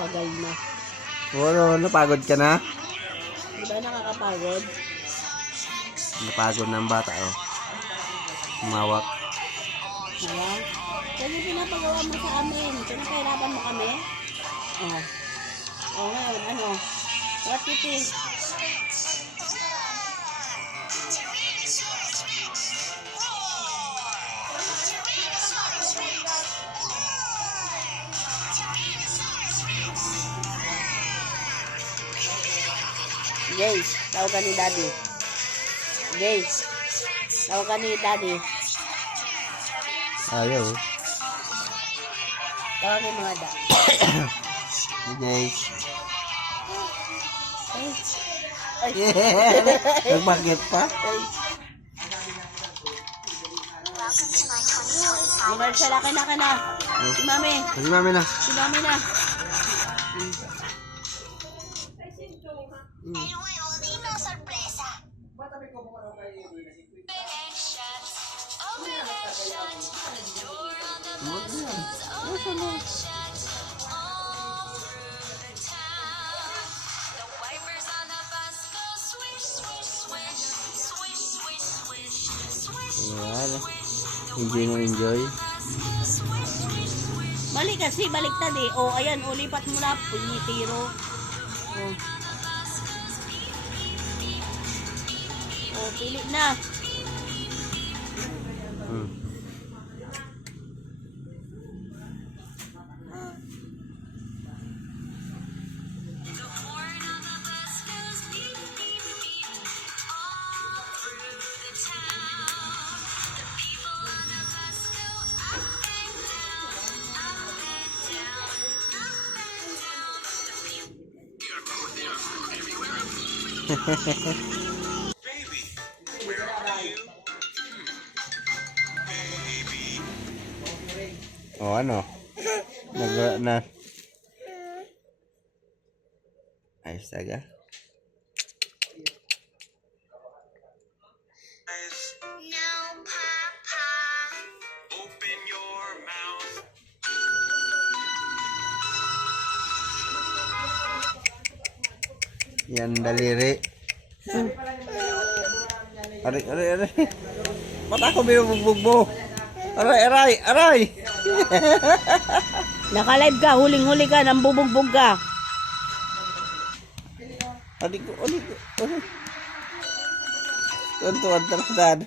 pagal na. Oo, napagod ka na? Di ba nakakapagod? Napagod na ang bata, oh. Umawak. Nawa? Kasi pinapagawa mo sa amin. Pinapahirapan mo kami? Oh. Oh, ngayon, ano? What you think? Jay, tawag ka ni Daddy. Jay, tawag ka ni Daddy. Ayaw. Tawag ni mga da. Okay. Ay. Nagbakit pa? Ay. Di Marcel, akin na. Si Mami. Si Mami na. Si Mami na. Ayan. Enjoy na enjoy. Balik kasi, baliktad eh. O, ayan, o, lipat mo na. Punyitiro. O. O, pili na. Baby, where are you? Baby. O, ano? Na. Ayos taga. No, Papa. Open your mouth. Yan, daliri. Aray. Mata ko binubugbog mo. Aray. Naka-live ka, huling-huli ka, nambubugbog ka. Aray ko. Tuwan-tuwan talaga.